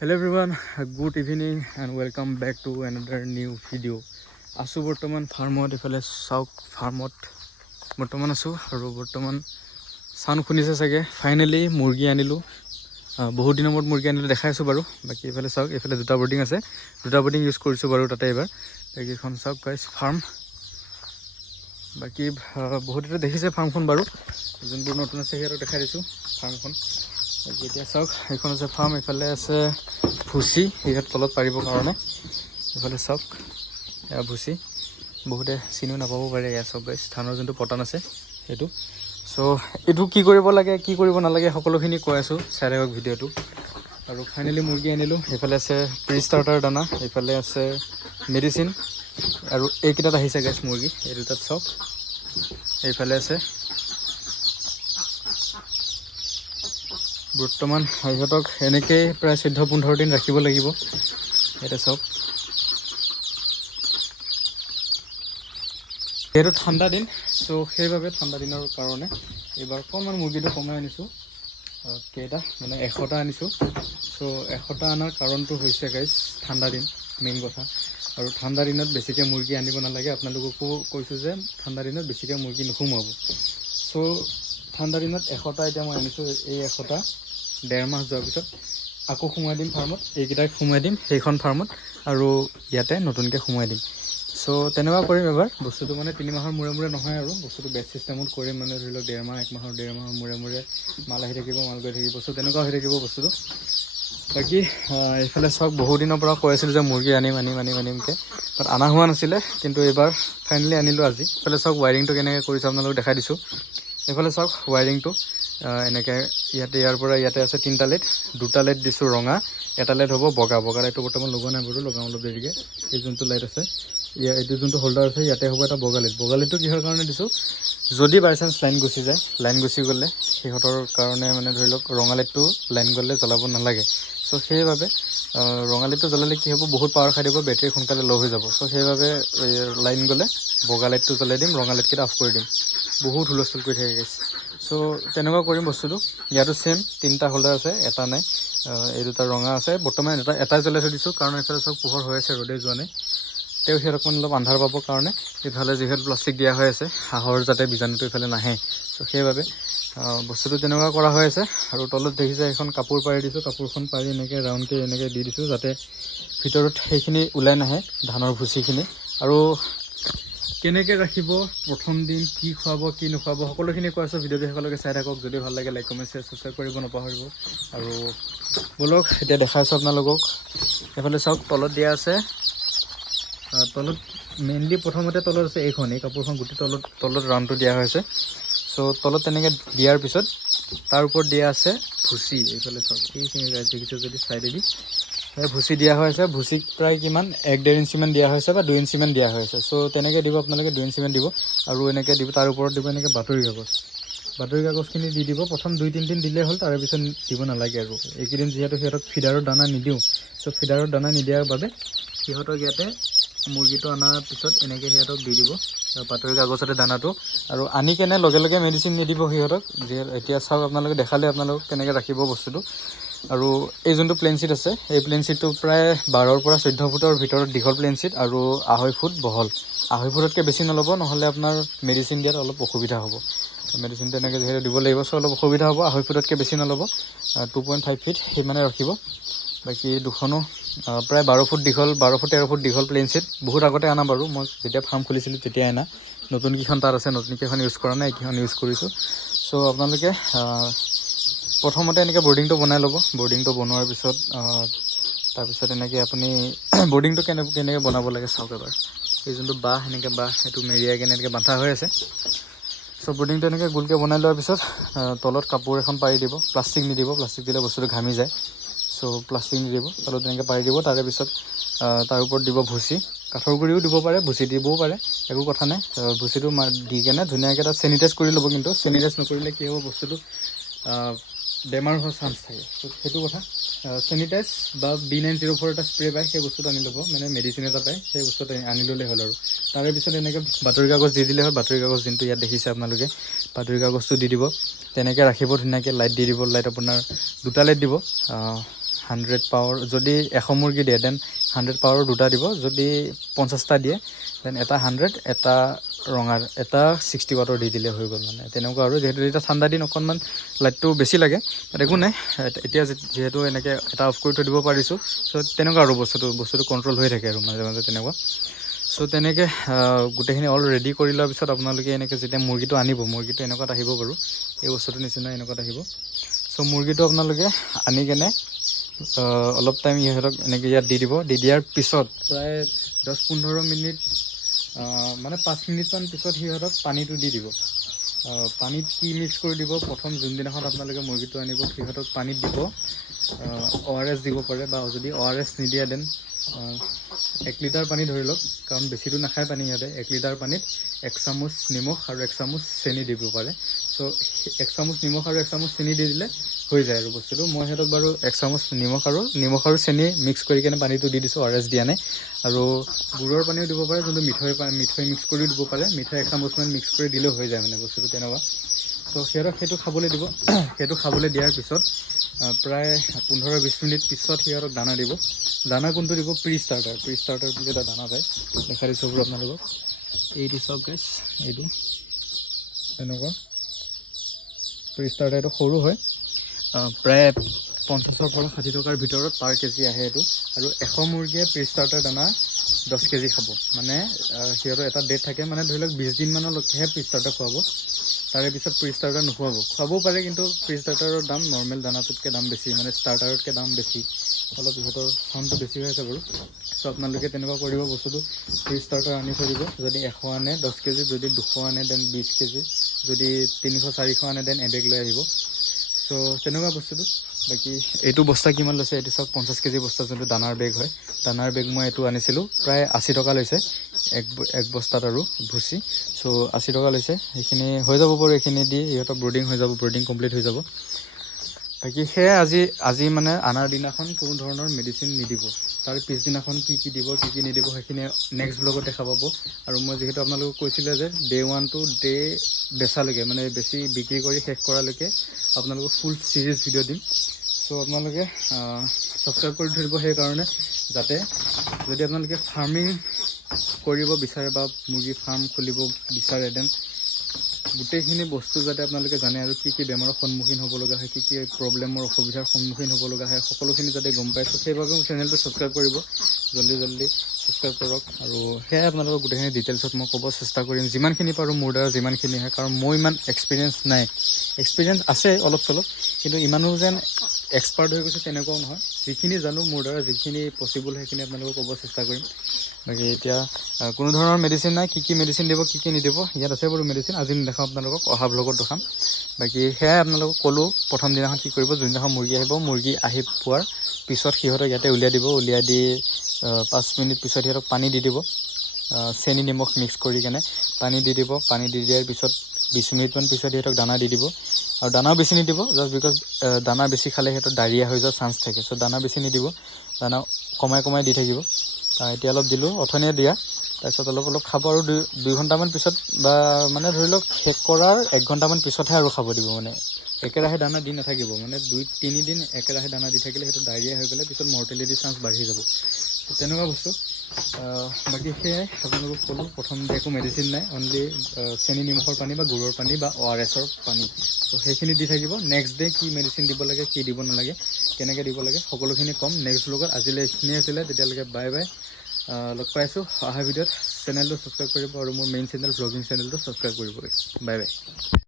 Hello everyone, good evening and welcome back to another new video. Asu bortoman farmot ifale sauk farmot bortoman asu aru bortoman sound khunise sage finally murgi anilu bahut dinor murgi anilu dekhai asu baru baki ifale sauk ifale duta boarding ase duta boarding use korisu baru tate ebar baki khon sauk guys farm baki bahut eta dekhise farm khon baru junbur notun ase hero dekhai disu farm khon এতিয়া চাওক এখন আছে farm ইফালে আছে ভুচি ইয়াত তলত পাৰিবৰ কাৰণে ইফালে চাওক এয়া ভুচি বহুতে চিনিও নাপাব পাৰে এয়া চাওক গাইছ ধানৰ যোনটো পটান আছে সেইটো সো এইটো কি কৰিব লাগে কি কৰিব নালাগে সকলোখিনি কৈ আছো চাই থাকক ভিডিঅ'টো আৰু ফাইনালি মুৰ্গী আনিলো ইফালে আছে প্ৰি ষ্টাৰ্টাৰ দানা ইফালে আছে মেডিচিন আৰু এইকেইটাত আহিছে গাইছ মুৰ্গী এই দুটাত চাওক এইফালে আছে বৰ্তমান ইহঁতক এনেকে প্ৰায় 14-15 দিন ৰাখিব লাগিব এটা সব এটো ঠাণ্ডা দিন সো সেইভাবে ঠাণ্ডা দিনৰ কাৰণে এবাৰ কমন মুৰ্গীটো কমাই আনিছো কেটা মানে 100টা আনিছো সো 100টা আনাৰ কাৰণটো হৈছে গাইস ঠাণ্ডা দিন মেইন কথা আৰু ঠাণ্ডা দিনত বেছিকে মুৰ্গী আনিব নালাগে আপোনালোককো কৈছো যে ঠাণ্ডা দিনত বেছিকে মুৰ্গী নুখুমাব সো ঠাণ্ডা দিনত 100টা এতিয়া মই আনিছো এই 100টা 1.5 মাহ যোৱাৰ পিছত আকৌ খুমাই দিম ফাৰ্মত এইকেইটা খুমাই দিম সেইখন ফাৰ্মত আৰু ইয়াতে নতুনকে খুমাই দিম সো তেনেকুৱা কৰিম এবাৰ বস্তুটো মানে 3 মাহৰ মূৰে মূৰে নহয় আৰু বস্তুটো বেচ সিস্টেমত কৰিম মানে ধৰি লওক 1.5 মাহ 1 মাহৰ 1.5 মাহৰ মূৰে মূৰে মাল আহি থাকিব মাল গৈ থাকিব সো তেনেকুৱা হৈ থাকিব বস্তুটো বাকি এইফালে সব বহু দিনৰ পৰা কৈ আছিল যে মুৰ্গী আনিমকে বাট আনা হোৱা নাছিলে কিন্তু এবাৰ ফাইনালি আনিলো আজি এইফালে সব ওয়্যাৰিংটো কেনেকৈ কৰিছে আপোনালোকক দেখাই দিছো এইফালে সব ওয়্যাৰিংটো এনেকে ইয়াতে ইয়াৰ পৰা ইয়াতে আছে 3টা লাইট 2টা লাইট দিছো ৰঙা এটা লাইট হ'ব বগা লাইটটো বৰ্তমান লগোৱা নাই বাৰু লগাম অলপ দেৰিকে এই যোনটো লাইট আছে এইটো যোনটো হোল্ডাৰ আছে ইয়াতে হ'ব এটা বগা লাইটটো কিহৰ কাৰণে দিছো যদি বাই চান্স লাইন গুচি গ'লে সিহঁতৰ কাৰণে মানে ধৰি লওক ৰঙা লাইটটো লাইন গ'লে জ্বলাব নালাগে সো সেইভাবে ৰঙা লাইটটো জ্বলালে কি হ'ব বহুত পাৱাৰ খাই দিব বেটাৰী সোনকালে ল হৈ যাব সো সেইভাবে লাইন গ'লে বগা লাইটটো জ্বলাই দিম ৰঙা লাইটকেইটা অফ কৰি দিম বহুত হুলস্থুল কৰি থাকে গাইছ সো তেনেকুৱা কৰিম বস্তুটো ইয়াতো সেম 3টা হোল্ডাৰ আছে এটা নাই এই দুটা ৰঙা আছে বৰ্তমান এটা জ্বলাই থৈ দিছো কাৰণ এফালে সব পোহৰ হৈ আছে ৰ'দে যোৱা নাই তেও হেৰক মানে অলপ আন্ধাৰ পাব কাৰণে ইফালে যিহেতু প্লাষ্টিক দিয়া হৈ আছে হাঁহৰ যাতে বীজাণুটো ইফালে নাহে সো সেইভাবে বস্তুটো তেনেকুৱা কৰা হৈ আছে আৰু তলত দেখিছে এখন কাপোৰ পাৰি দিছো কাপোৰখন পাৰি এনেকে ৰাউণ্ডকে এনেকে দি দিছো যাতে ভিতৰত সেইখিনি ওলাই নাহে ধানৰ ভুচিখিনি আৰু কেনেকৈ ৰাখিব প্ৰথম দিন কি খুৱাব কি নুখুৱাব সকলোখিনি কৈ আছো ভিডিঅ'টো সকলোকে চাই থাকক যদি ভাল লাগে লাইক কমেন্ট শেয়াৰ সাবস্ক্ৰাইব কৰিব নাপাহৰিব আৰু বলক এতিয়া দেখাইছো আপোনালোকক এফালে চাওক তলত দিয়া আছে তলত মেইনলি প্ৰথমতে তলত আছে এই কাপোৰখন গুটি তলত ৰাউণ্ডটো দিয়া হৈছে সো তলত তেনেকৈ দিয়াৰ পিছত তাৰ ওপৰত দিয়া আছে ভুচি এইফালে চাওক এইখিনি দেখিছে যদি চাই দিবি ভুচি দিয়া হৈছে ভুচি প্ৰায় কিমান 1.5 ইঞ্চি মান দিয়া হৈছে বা 2 ইঞ্চি মান দিয়া হৈছে সো তেনেকৈ দিব আপোনালোকে 2 ইঞ্চি মান দিব আৰু এনেকৈ দিব তাৰ ওপৰত দিব এনেকৈ বাতৰি কাগজখিনি দি দিব প্ৰথম 2-3 দিন দিলে হ'ল তাৰ পিছত দিব নালাগে আৰু এইকেইদিন যিহেতু সিহঁতক ফিডাৰৰ দানা নিদিওঁ সো ফিডাৰৰ দানা নিদিয়াৰ বাবে সিহঁতক ইয়াতে মুৰ্গীটো অনাৰ পিছত এনেকৈ সিহঁতক দি দিব বাতৰি কাগজতে দানাটো আৰু আনি কেনে লগে মেডিচিন নিদিব সিহঁতক এতিয়া চাওক আপোনালোকে দেখালে আপোনালোক কেনেকৈ ৰাখিব বস্তুটো আৰু এই যোনটো প্লেন চিট আছে এই প্লেন চিটটো প্ৰায় 12ৰ পৰা 14 ফুটৰ ভিতৰত দীঘল প্লেন চিট আৰু 2.5 ফুট বহল 2.5 ফুটতকৈ বেছি নল'ব নহ'লে আপোনাৰ মেডিচিন দিয়াত অলপ অসুবিধা হ'ব মেডিচিনটো এনেকৈ যিহেতু দিব লাগিব সো অলপ অসুবিধা হ'ব 2.5 ফুটতকৈ বেছি নল'ব 2.5 ফিট সিমানে ৰাখিব বাকি দুখনো প্ৰায় 12 ফুট 13 ফুট দীঘল প্লেন চিট বহুত আগতে আনা বাৰু মই যেতিয়া ফাৰ্ম খুলিছিলোঁ তেতিয়া আনা নতুন কিখন তাত আছে নতুন কিখন ইউজ কৰা নাই কিখন ইউজ কৰিছোঁ সো আপোনালোকে প্ৰথমতে এনেকৈ বৰ্ডিংটো বনাই ল'ব বৰ্ডিংটো বনোৱাৰ পিছত তাৰপিছত এনেকৈ আপুনি বৰ্ডিংটো কেনেকৈ বনাব লাগে চাওক এবাৰ এই যোনটো বাঁহ এনেকৈ বাঁহ এইটো মেৰিয়াই কেনে এনেকৈ বান্ধা হৈ আছে সো বৰ্ডিংটো এনেকৈ গোলকৈ বনাই লোৱাৰ পিছত তলত কাপোৰ এখন পাৰি দিব প্লাষ্টিক নিদিব প্লাষ্টিক দিলে বস্তুটো ঘামি যায় সো প্লাষ্টিক নিদিব তলত এনেকৈ পাৰি দিব তাৰে পিছত তাৰ ওপৰত দিব ভুচি কাঠৰ গুড়িও দিব পাৰে ভুচি দিবও পাৰে একো কথা নাই ভুচিটো দি কেনে ধুনীয়াকৈ তাত চেনিটাইজ কৰি ল'ব কিন্তু চেনিটাইজ নকৰিলে কি হ'ব বস্তুটো বেমাৰ হোৱাৰ চান্স থাকে সো সেইটো কথা চেনিটাইজ বা B904 এটা স্প্ৰে পায় সেই বস্তুটো আনি ল'ব মানে মেডিচিন এটা পায় সেই বস্তুটো আনি ল'লে হ'ল আৰু তাৰে পিছত এনেকৈ বাতৰি কাগজ দি দিলে হ'ল বাতৰি কাগজ যোনটো ইয়াত দেখিছে আপোনালোকে বাতৰি কাগজটো দি দিব তেনেকৈ ৰাখিব ধুনীয়াকৈ লাইট দি দিব লাইট আপোনাৰ 2টা লাইট দিব 100 পাৱাৰ যদি 100 মুৰ্গী দিয়ে দেন 100 পাৱাৰৰ দুটা দিব যদি 50টা দিয়ে দেন এটা 100 এটা ৰঙাৰ এটা 60 ৱাটৰ দি দিলে হৈ গ'ল মানে তেনেকুৱা আৰু যেহেতু এটা ঠাণ্ডা দিন অকণমান লাইটটো বেছি লাগে বাট একো নাই এতিয়া যেহেতু এনেকৈ এটা অফ কৰি থৈ দিব পাৰিছোঁ চ' তেনেকুৱা আৰু বস্তুটো কণ্ট্ৰল হৈ থাকে আৰু মাজে মাজে তেনেকুৱা চ' তেনেকৈ গোটেইখিনি অল ৰেডি কৰি লোৱাৰ পিছত আপোনালোকে এনেকৈ যেতিয়া মুৰ্গীটো আনিব মুৰ্গীটো এনেকুৱাত আহিব বাৰু এই বস্তুটোৰ নিচিনা এনেকুৱাত আহিব চ' মুৰ্গীটো আপোনালোকে আনি কেনে অলপ টাইম ইহঁতক এনেকৈ ইয়াত দি দিব দি দিয়াৰ পিছত প্ৰায় 10-15 মিনিট মানে 5 মিনিটমান পিছত সিহঁতক পানীটো দি দিব পানীত কি মিক্স কৰি দিব প্ৰথম যোনদিনাখন আপোনালোকে মুৰ্গীটো আনিব সিহঁতক পানীত দিব ORS দিব পাৰে বা যদি ORS নিদিয়ে দেন 1 লিটাৰ পানী ধৰি লওক কাৰণ বেছিটো নাখায় পানী সিহঁতে 1 লিটাৰ পানীত 1 চামুচ নিমখ আৰু 1 চামুচ চেনি দিব পাৰে চ' 1 চামুচ নিমখ আৰু 1 চামুচ চেনি দি দিলে হৈ যায় আৰু বস্তুটো মই সিহঁতক বাৰু 1 চামুচ নিমখ আৰু চেনি মিক্স কৰি কেনে পানীটো দি দিছোঁ ORS দিয়া নাই আৰু গুড়ৰ পানীও দিব পাৰে যোনটো মিঠৈ মিক্স কৰিও দিব পাৰে মিঠৈ 1 চামুচমান মিক্স কৰি দিলেও হৈ যায় মানে বস্তুটো তেনেকুৱা চ' সিহঁতক সেইটো খাবলৈ দিব সেইটো খাবলৈ দিয়াৰ পিছত প্ৰায় 15-20 মিনিট পিছত সিহঁতক দানা দিব দানা কোনটো দিব প্ৰি ষ্টাৰ্টাৰ বুলি এটা দানা পায় দেখাই দিছোঁ বাৰু আপোনালোকক এইটো চাওক গাইছ এইটো তেনেকুৱা প্ৰি ষ্টাৰ্টাৰ এইটো সৰু হয় প্ৰায় 50 পৰা 60 টকাৰ ভিতৰত পাৰ কেজি আহে এইটো আৰু 100 মুৰ্গীয়ে প্ৰি ষ্টাৰ্টাৰ দানা 10 কেজি খাব মানে সিহঁতৰ এটা ডেট থাকে মানে ধৰি লওক 20 দিনমানলৈকেহে প্ৰি ষ্টাৰ্টাৰ খুৱাব তাৰে পিছত প্ৰি ষ্টাৰ্টাৰ খুৱাবও পাৰে কিন্তু প্ৰি ষ্টাৰ্টাৰৰ দাম নৰ্মেল দানাটোতকৈ দাম বেছি মানে ষ্টাৰ্টাৰতকৈ দাম বেছি অলপ ইহঁতৰ চাউণ্ডটো বেছি হৈ আছে বাৰু চ' আপোনালোকে তেনেকুৱা কৰিব বস্তুটো প্ৰি ষ্টাৰ্টাৰ আনি থৈ দিব যদি 100 আনে 10 কেজি যদি 200 আনে দেন 20 কেজি যদি 300-400 আনে দেন এবেগ লৈ আহিব চ' তেনেকুৱা বস্তুটো বাকী এইটো বস্তা কিমান লৈছে এইটো চাওক 50 কেজি বস্তা যোনটো দানাৰ বেগ হয় দানাৰ বেগ মই এইটো আনিছিলোঁ প্ৰায় 80 টকা লৈছে এক বস্তাত আৰু ভুচি চ' 80 টকা লৈছে সেইখিনি হৈ যাব বাৰু এইখিনি দি ইহঁতৰ ব্ৰিডিং হৈ যাব ব্ৰিডিং কমপ্লিট হৈ যাব বাকী সেয়া আজি মানে আনাৰ দিনাখন কোনো ধৰণৰ মেডিচিন নিদিব তাৰ পিছদিনাখন কি দিব কি নিদিব সেইখিনি নেক্সট ব্লগত দেখা পাব আৰু মই যিহেতু আপোনালোকক কৈছিলে যে ডে 1 to ডে বেচালৈকে মানে বেছি বিক্ৰী কৰি শেষ কৰালৈকে আপোনালোকক ফুল চিৰিজ ভিডিঅ' দিম চ' আপোনালোকে ছাবস্ক্ৰাইব কৰি থৈ দিব সেইকাৰণে যাতে যদি আপোনালোকে ফাৰ্মিং কৰিব বিচাৰে বা মুৰ্গী ফাৰ্ম খুলিব বিচাৰে দেন গোটেইখিনি বস্তু যাতে আপোনালোকে জানে আৰু কি বেমাৰৰ সন্মুখীন হ'ব লগা হয় কি প্ৰব্লেমৰ অসুবিধাৰ সন্মুখীন হ'ব লগা হয় সকলোখিনি যাতে গম পাইছোঁ সেইবাবে মোৰ চেনেলটো ছাবস্ক্ৰাইব কৰিব জল্দি ছাবস্ক্ৰাইব কৰক আৰু সেয়াই আপোনালোকক গোটেইখিনি ডিটেইলছত মই ক'ব চেষ্টা কৰিম যিমানখিনি পাৰোঁ মোৰ দ্বাৰা যিমানখিনি হয় কাৰণ মোৰ ইমান এক্সপিৰিয়েঞ্চ নাই এক্সপিৰিয়েঞ্চ আছে অলপ চলপ কিন্তু ইমানো যেন এক্সপাৰ্ট হৈ গৈছে তেনেকুৱাও নহয় যিখিনি জানো মোৰ দ্বাৰা যিখিনি পচিবল সেইখিনি আপোনালোকক ক'ব চেষ্টা কৰিম বাকী এতিয়া কোনো ধৰণৰ মেডিচিন নাই কি মেডিচিন দিব কি নিদিব ইয়াত আছে বাৰু মেডিচিন আজি নেদেখাওঁ আপোনালোকক অহা ব্লগত দেখাম বাকী সেয়াই আপোনালোকক ক'লোঁ প্ৰথম দিনাখন কি কৰিব যোনদিনাখন মুৰ্গী আহিব মুৰ্গী আহি পোৱাৰ পিছত সিহঁতক ইয়াতে উলিয়াই দিব উলিয়াই দি 5 মিনিট পিছত সিহঁতক পানী দি দিব চেনি নিমখ মিক্স কৰি কেনে পানী দি দিব পানী দি দিয়াৰ পিছত 20 মিনিটমান পিছত সিহঁতক দানা দি দিব আৰু দানাও বেছি নিদিব জাষ্ট বিকজ দানা বেছি খালে সিহঁতৰ ডায়েৰিয়া হৈ যোৱাৰ চান্স থাকে চ' দানা বেছি নিদিব দানা কমাই দি থাকিব এতিয়া অলপ দিলোঁ অথনিয়ে দিয়া তাৰপিছত অলপ খাব আৰু 2 ঘণ্টামান পিছত বা মানে ধৰি লওক শেষ কৰাৰ 1 ঘণ্টামান পিছতহে আৰু খাব দিব মানে একেৰাহে দানা দি নাথাকিব মানে 2-3 দিন একেৰাহে দানা দি থাকিলে সেইটো ডায়েৰিয়া হৈ গ'লে পিছত মৰ্টেলিটি চান্স বাঢ়ি যাব তেনেকুৱা বস্তু বাকী সেয়াই আপোনালোকক ক'লোঁ প্ৰথম একো মেডিচিন নাই অনলি চেনি নিমখৰ পানী বা গুড়ৰ পানী বা ORSৰ পানী ত' সেইখিনি দি থাকিব নেক্সট ডে কি মেডিচিন দিব লাগে কি দিব নালাগে কেনেকৈ দিব লাগে সকলোখিনি ক'ম নেক্সট ব্লগত আজিলৈ এইখিনিয়ে আছিলে তেতিয়ালৈকে বাই লগ পাইছোঁ অহা ভিডিঅ'ত চেনেলটো ছাবস্ক্ৰাইব কৰিব আৰু মোৰ মেইন চেনেল ভ্লগিং চেনেলটো ছাবস্ক্ৰাইব কৰিব বাই